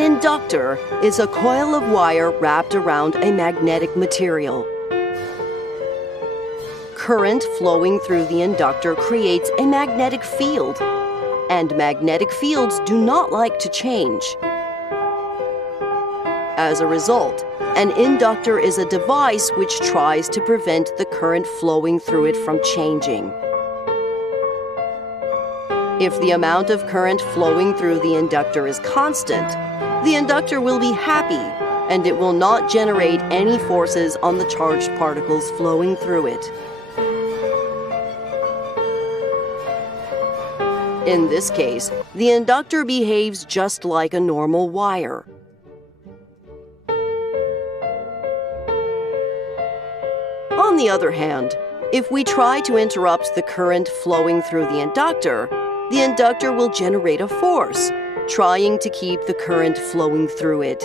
An inductor is a coil of wire wrapped around a magnetic material. Current flowing through the inductor creates a magnetic field, and magnetic fields do not like to change. As a result, an inductor is a device which tries to prevent the current flowing through it from changing. If the amount of current flowing through the inductor is constant, the inductor will be happy and it will not generate any forces on the charged particles flowing through it. In this case, the inductor behaves just like a normal wire. On the other hand, if we try to interrupt the current flowing through the inductor will generate a force, trying to keep the current flowing through it.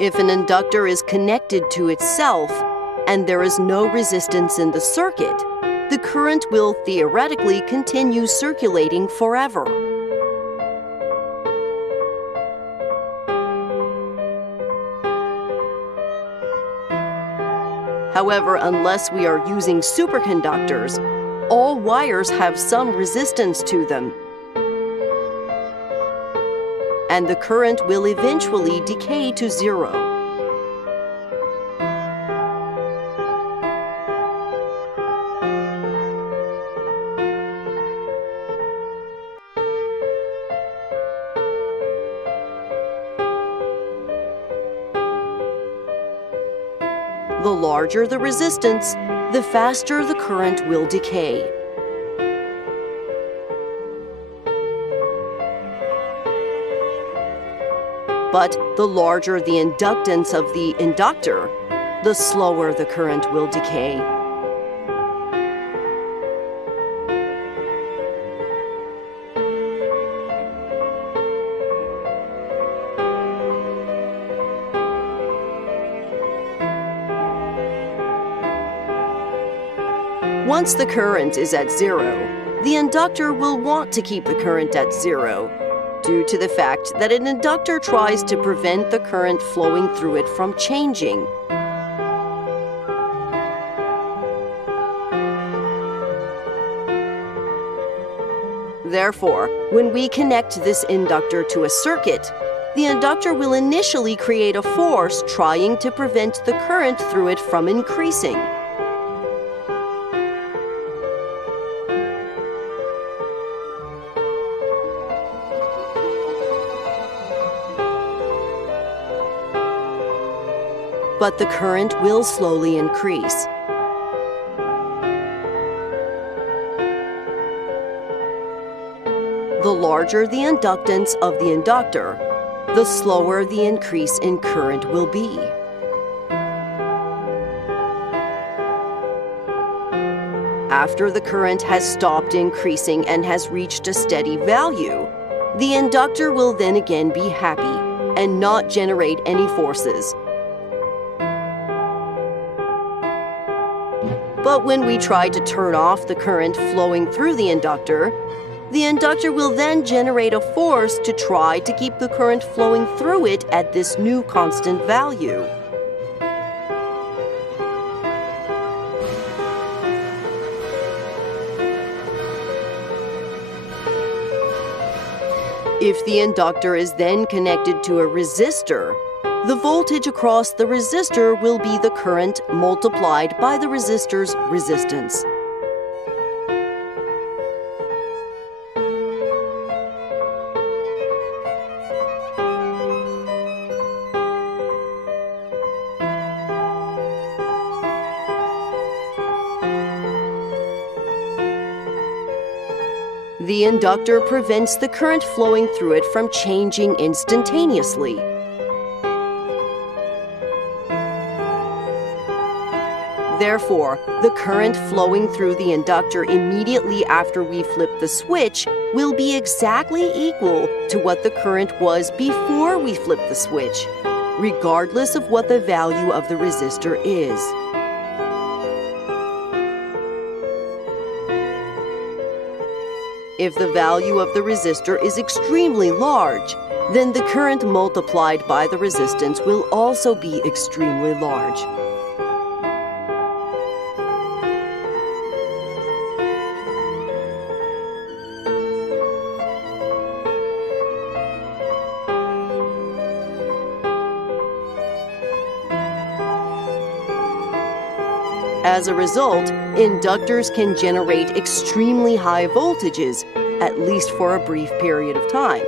If an inductor is connected to itself and there is no resistance in the circuit, the current will theoretically continue circulating forever. However, unless we are using superconductors, all wires have some resistance to them, and the current will eventually decay to zero. The larger the resistance, the faster the current will decay. But the larger the inductance of the inductor, the slower the current will decay. Once the current is at zero, the inductor will want to keep the current at zero, due to the fact that an inductor tries to prevent the current flowing through it from changing. Therefore, when we connect this inductor to a circuit, the inductor will initially create a force trying to prevent the current through it from increasing. But the current will slowly increase. The larger the inductance of the inductor, the slower the increase in current will be. After the current has stopped increasing and has reached a steady value, the inductor will then again be happy and not generate any forces. But when we try to turn off the current flowing through the inductor will then generate a force to try to keep the current flowing through it at this new constant value. If the inductor is then connected to a resistor, the voltage across the resistor will be the current multiplied by the resistor's resistance. The inductor prevents the current flowing through it from changing instantaneously. Therefore, the current flowing through the inductor immediately after we flip the switch will be exactly equal to what the current was before we flip the switch, regardless of what the value of the resistor is. If the value of the resistor is extremely large, then the current multiplied by the resistance will also be extremely large. As a result, inductors can generate extremely high voltages, at least for a brief period of time.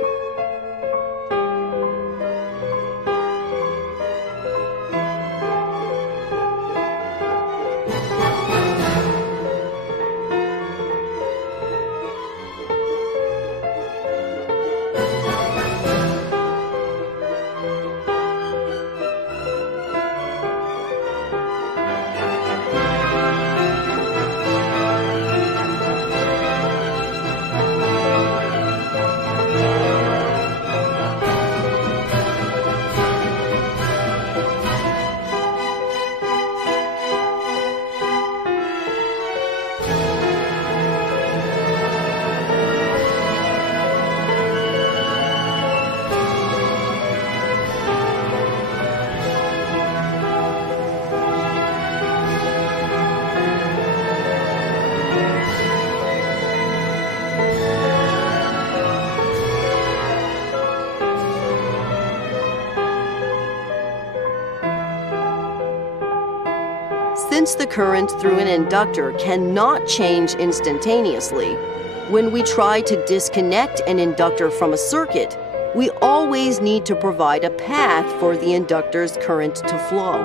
Since the current through an inductor cannot change instantaneously, when we try to disconnect an inductor from a circuit, we always need to provide a path for the inductor's current to flow.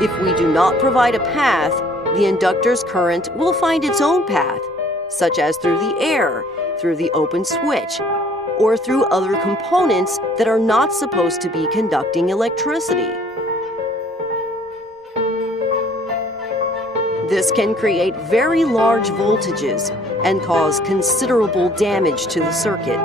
If we do not provide a path, the inductor's current will find its own path, such as through the air, through the open switch, or through other components that are not supposed to be conducting electricity. This can create very large voltages and cause considerable damage to the circuit.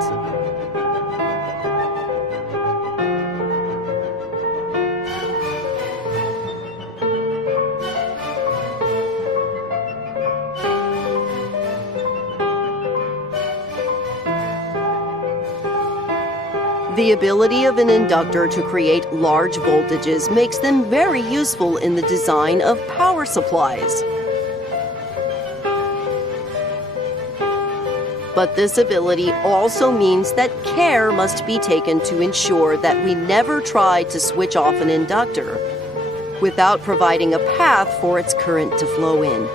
The ability of an inductor to create large voltages makes them very useful in the design of power supplies. But this ability also means that care must be taken to ensure that we never try to switch off an inductor without providing a path for its current to flow in.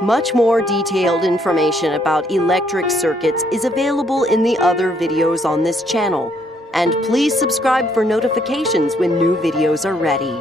Much more detailed information about electric circuits is available in the other videos on this channel, and please subscribe for notifications when new videos are ready.